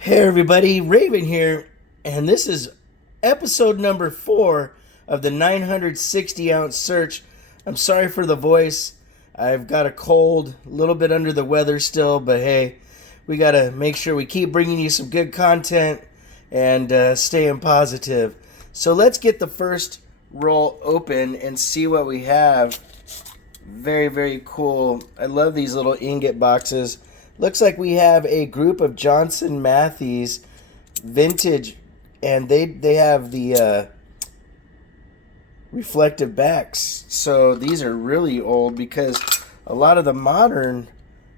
Hey everybody, Raven here, and this is episode number 4 of the 960 ounce search. I'm sorry for the voice. I've got a cold, a little bit under the weather still, but hey, we gotta make sure we keep bringing you some good content and staying positive. So let's get the first roll open and see what we have. Very, very cool. I love these little ingot boxes. Looks like we have a group of Johnson Matthey's vintage, and they have the reflective backs. So these are really old because a lot of the modern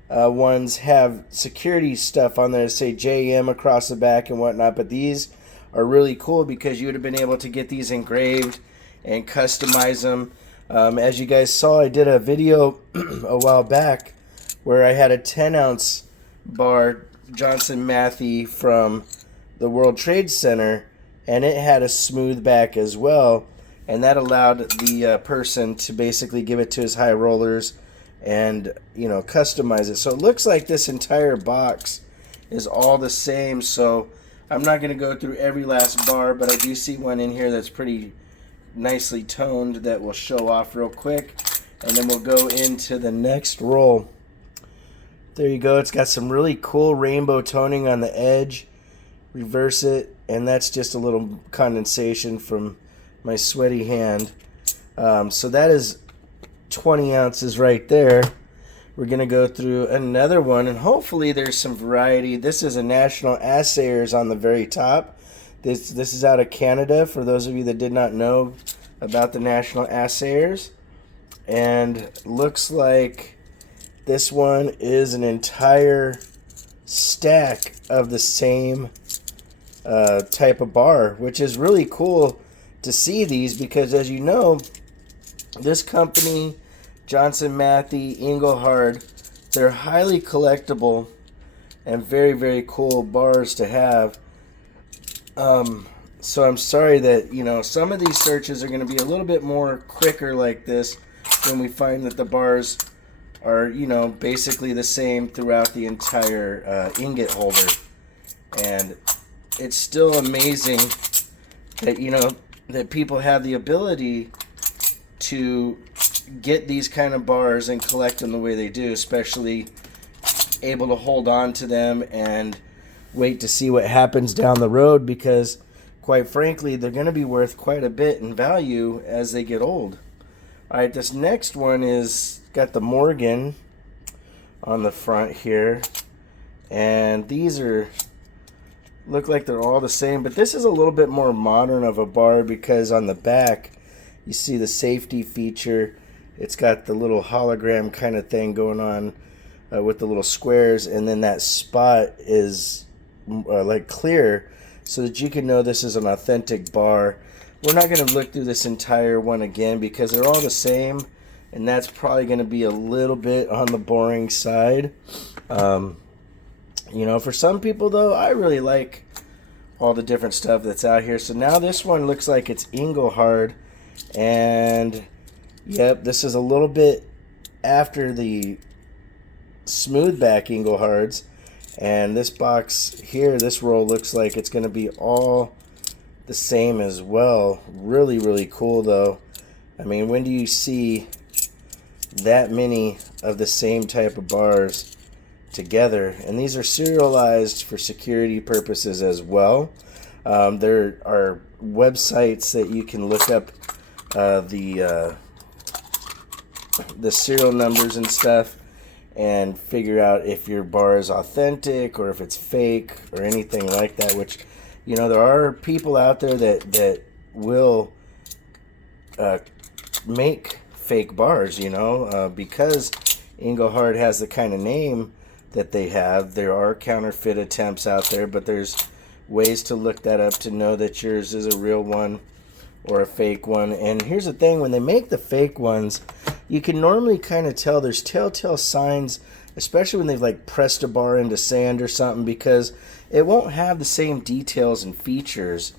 ones have security stuff on there, say JM across the back and whatnot. But these are really cool because you would have been able to get these engraved and customize them. As you guys saw, I did a video a while back where I had a 10-ounce bar Johnson Matthey from the World Trade Center, and it had a smooth back as well, and that allowed the person to basically give it to his high rollers and customize it. So it looks like this entire box is all the same, so I'm not going to go through every last bar, but I do see one in here that's pretty nicely toned that we'll show off real quick, and then we'll go into the next roll. There you go. It's got some really cool rainbow toning on the edge. Reverse it, and that's just a little condensation from my sweaty hand. So that is 20 ounces right there. We're going to go through another one, and hopefully there's some variety. This is a National Assayers on the very top. This is out of Canada, for those of you that did not know about the National Assayers. And looks like this one is an entire stack of the same type of bar, which is really cool to see these because, as you know, this company, Johnson Matthey, Engelhard, they're highly collectible and very, very cool bars to have. So I'm sorry that, some of these searches are going to be a little bit more quicker like this when we find that the bars are, basically the same throughout the entire ingot holder. And it's still amazing that, that people have the ability to get these kind of bars and collect them the way they do, especially able to hold on to them and wait to see what happens down the road, because quite frankly they're going to be worth quite a bit in value as they get old. Alright, this next one is got the Morgan on the front here, and these look like they're all the same, but this is a little bit more modern of a bar because on the back you see the safety feature. It's got the little hologram kind of thing going on with the little squares, and then that spot is like clear so that you can know this is an authentic bar. We're not going to look through this entire one again because they're all the same, and that's probably going to be a little bit on the boring side. For some people though, I really like all the different stuff that's out here. So now this one looks like it's Engelhard, and yep, this is a little bit after the smoothback Engelhards. And this box here, this roll looks like it's going to be all the same as well. Really, really cool though. I mean, when do you see that many of the same type of bars together? And these are serialized for security purposes as well. There are websites that you can look up the serial numbers and stuff and figure out if your bar is authentic or if it's fake or anything like that, which, there are people out there that will make fake bars, because Engelhard has the kind of name that they have. There are counterfeit attempts out there, but there's ways to look that up to know that yours is a real one or a fake one. And here's the thing, when they make the fake ones, you can normally kind of tell there's telltale signs, especially when they've like pressed a bar into sand or something, because it won't have the same details and features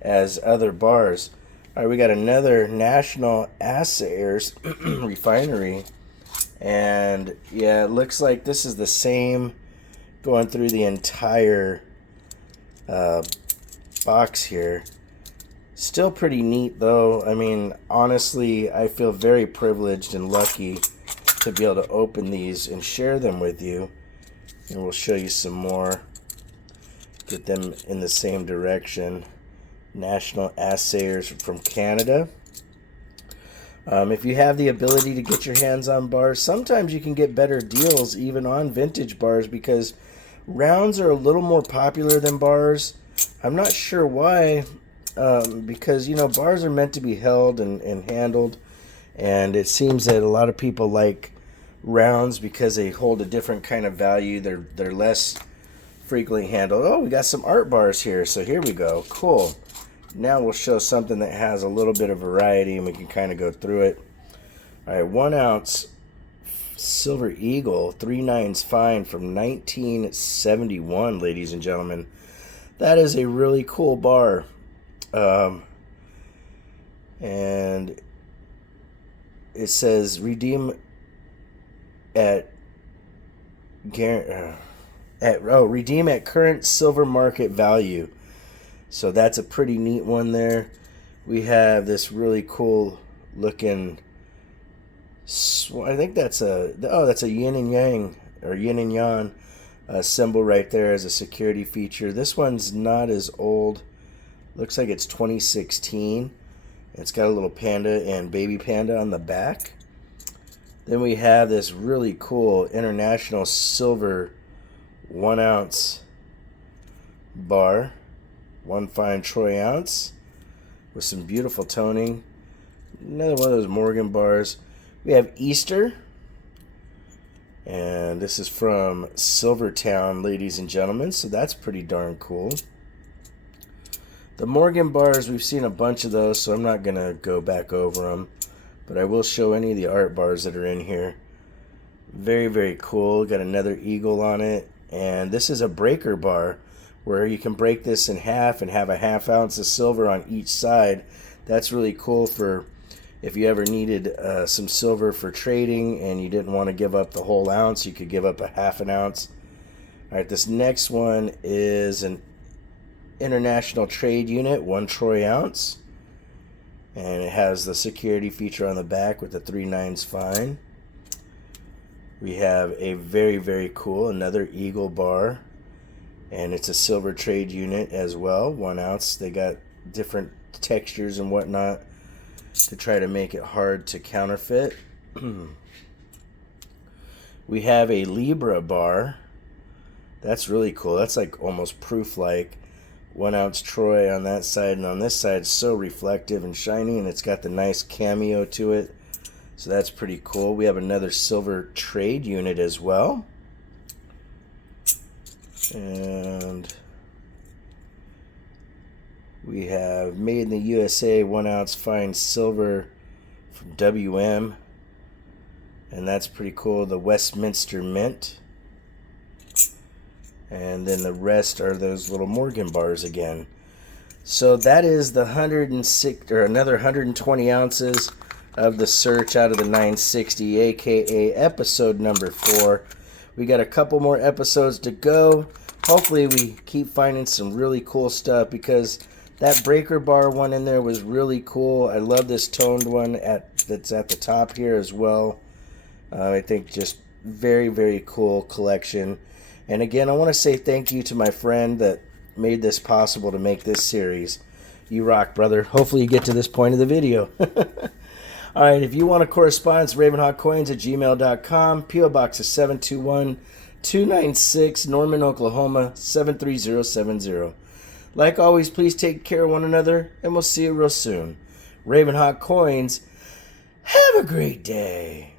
as other bars. All right, we got another National Assayers refinery, and yeah, it looks like this is the same going through the entire box here. Still pretty neat though. I mean, honestly, I feel very privileged and lucky to be able to open these and share them with you. And we'll show you some more. Get them in the same direction. National Assayers from Canada. If you have the ability to get your hands on bars, sometimes you can get better deals even on vintage bars because rounds are a little more popular than bars. I'm not sure why, because, you know, bars are meant to be held and handled, and it seems that a lot of people like rounds because they hold a different kind of value. They're less frequently handled. Oh, we got some art bars here, so here we go. Cool. Now we'll show something that has a little bit of variety and we can kind of go through it. All right, 1 ounce Silver Eagle 3/9 fine from 1971, ladies and gentlemen. That is a really cool bar. And it says redeem redeem at current silver market value. So that's a pretty neat one there. We have this really cool looking, I think that's a yin and yang, or yin and yang symbol right there as a security feature. This one's not as old. Looks like it's 2016. It's got a little panda and baby panda on the back. Then we have this really cool international silver 1 ounce bar. 1 fine troy ounce with some beautiful toning. Another one of those Morgan bars. We have Easter, and this is from Silvertown, ladies and gentlemen, so that's pretty darn cool. The Morgan bars, we've seen a bunch of those, so I'm not going to go back over them, but I will show any of the art bars that are in here. Very, very cool. Got another eagle on it, and this is a breaker bar, where you can break this in half and have a 1/2 ounce of silver on each side. That's really cool for if you ever needed some silver for trading and you didn't want to give up the whole ounce, you could give up a 1/2 ounce. All right, this next one is an international trade unit, 1 troy ounce. And it has the security feature on the back with the 3/9 fine. We have a very, very cool, another eagle bar. And it's a silver trade unit as well, 1 ounce. They got different textures and whatnot to try to make it hard to counterfeit. We have a Libra bar. That's really cool. That's like almost proof-like. 1 ounce troy on that side, and on this side it's so reflective and shiny, and it's got the nice cameo to it. So that's pretty cool. We have another silver trade unit as well. And we have made in the USA 1 ounce fine silver from WM, and that's pretty cool. The Westminster Mint, and then the rest are those little Morgan bars again. So that is the 106 or another 120 ounces of the search out of the 960, aka episode number 4. We got a couple more episodes to go. Hopefully we keep finding some really cool stuff, because that breaker bar one in there was really cool. I love this toned one that's at the top here as well. I think just very, very cool collection. And again, I want to say thank you to my friend that made this possible to make this series. You rock, brother. Hopefully you get to this point of the video. All right, if you want to correspond, it's RavenHawkCoins@gmail.com. P.O. Box is 721-296, Norman, Oklahoma, 73070. Like always, please take care of one another, and we'll see you real soon. RavenHawk Coins, have a great day.